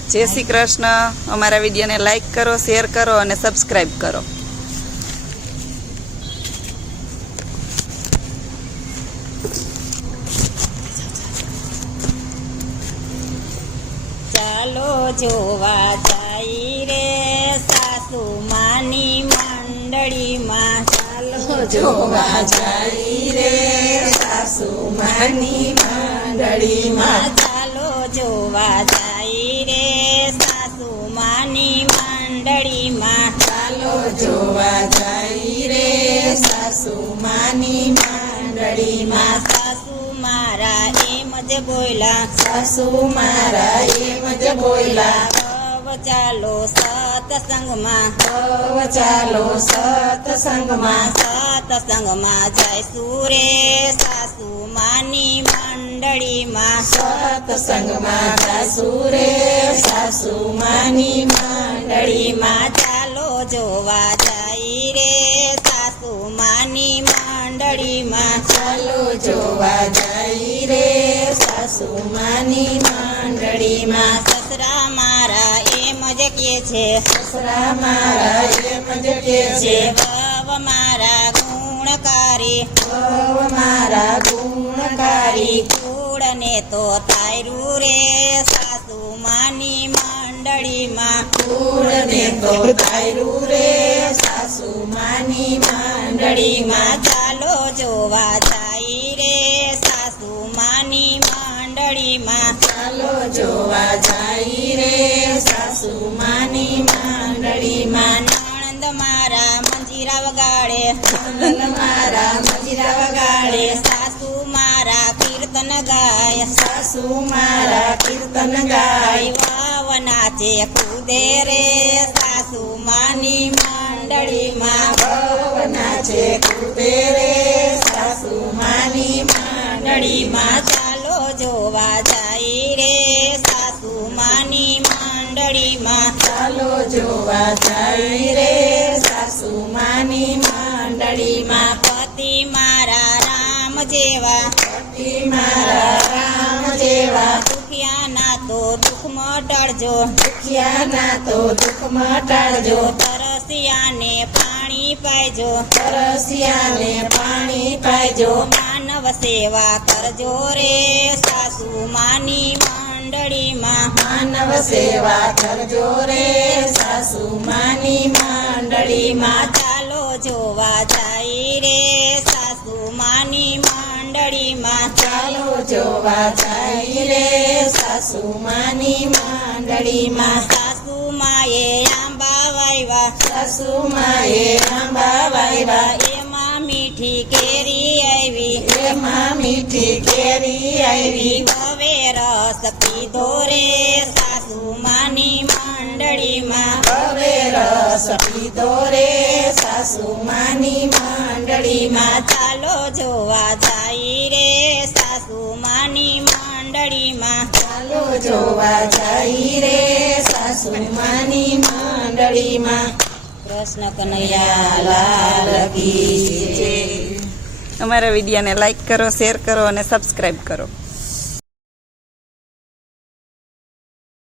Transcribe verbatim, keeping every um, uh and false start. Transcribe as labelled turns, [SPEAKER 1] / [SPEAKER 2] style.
[SPEAKER 1] જય શ્રી કૃષ્ણ। અમારા વિડીયોને લાઈક કરો, શેર કરો અને સબસ્ક્રાઈબ કરો।
[SPEAKER 2] ચાલો જોવા જાય રે સાસુ માની મંડળીમાં,
[SPEAKER 3] ચાલો જોવા જાય રે સાસુ માની મંડળીમાં,
[SPEAKER 2] ચાલો જોવા જાય રે સાસુ માની મંડળીમાં,
[SPEAKER 3] ચાલો જોવા જાય રે સાસુ માની મંડળીમાં,
[SPEAKER 2] સાસુ મારા એમ જ બોલ્યા,
[SPEAKER 3] સાસુ મારા એમ જ બોલ્યા,
[SPEAKER 2] હવે ચાલો સત્સંગમાં,
[SPEAKER 3] હવે ચાલો સત્સંગમાં,
[SPEAKER 2] સત્સંગમાં જઈશું રે સાસુ માની મંડળીમાં,
[SPEAKER 3] સત્સંગમાં જાસુ રે સાસુ માની મંડળીમાં,
[SPEAKER 2] ચાલો જોવા જાય રે સાસુ માની મંડળીમાં,
[SPEAKER 3] ચાલો જોવા જાય રે સાસુ માની મંડળીમાં,
[SPEAKER 2] સસરા મારા એમ જ કે છે,
[SPEAKER 3] સસરા મારા એમ જ કે છે,
[SPEAKER 2] વવ મારા ગુણકારી,
[SPEAKER 3] વહુ મારા ગુણકારી,
[SPEAKER 2] કુળને તો તાર્યું રે સાસુ માની મંડળીમાં,
[SPEAKER 3] કુળને તો તાર્યું રે સાસુ માની મંડળીમાં,
[SPEAKER 2] ચાલો જોવા જાય રે સાસુ માની મંડળીમાં,
[SPEAKER 3] ચાલો જોવા જાય રે સાસુ માની મંડળીમાં,
[SPEAKER 2] નણંદ મારા મંજીરા વગાડે,
[SPEAKER 3] નંદ મારા મંજીરા વગાડે,
[SPEAKER 2] સાસુ મારા કીર્તન ગાય,
[SPEAKER 3] સાસુ મારા કીર્તન ગાય,
[SPEAKER 2] વાવ નાચે કૂદે રે સાસુ માની મંડળીમાં,
[SPEAKER 3] વહુ નાચે કૂદે રે સાસુ માની મંડળીમાં,
[SPEAKER 2] ચાલો જોવા જાય રે સાસુ માની મંડળીમાં,
[SPEAKER 3] ચાલો જોવા જાય રે સાસુ માની મંડળીમાં,
[SPEAKER 2] પતિ મારા રામ જેવા,
[SPEAKER 3] પતિ મારા રામ જેવા,
[SPEAKER 2] દુખિયાના તો દુઃખ મટાડજો,
[SPEAKER 3] દુખિયાના તો દુઃખ મટાડજો,
[SPEAKER 2] તરસિયાને પાણી પાઈજો,
[SPEAKER 3] તરસિયાને પાણી પાઈજો,
[SPEAKER 2] માનવ સેવા કરજો રે સાસુ માની મંડળીમાં,
[SPEAKER 3] માનવ સેવા કરજો રે સાસુ માની મંડળીમાં,
[SPEAKER 2] ચાલો જોવા જાય રે સાસુ માની મંડળીમાં,
[SPEAKER 3] ચાલો જોવા જાય રે સાસુ માની મંડળીમાં,
[SPEAKER 2] સાસુ માએ આંબા વાવ્યા,
[SPEAKER 3] સાસુ માએ આંબા વાવ્યા,
[SPEAKER 2] એમાં મીઠી કેરી આવી,
[SPEAKER 3] એમાં મીઠી કેરી આવી,
[SPEAKER 2] હવે રસ પીધો રે સાસુ માની મંડળીમાં,
[SPEAKER 3] હવે રસ પીધો રે સાસુ માની મંડળીમાં,
[SPEAKER 2] ચાલો જોવા જાય રે સાસુ માની મંડળીમાં,
[SPEAKER 3] ચાલો જોવા જાય રે સાસુ માની મંડળીમાં,
[SPEAKER 2] કૃષ્ણ કનૈયા લાલ
[SPEAKER 3] લાલ કી જય।
[SPEAKER 1] અમારા વિડીયોને લાઈક કરો, શેર કરો અને સબસ્ક્રાઈબ કરો।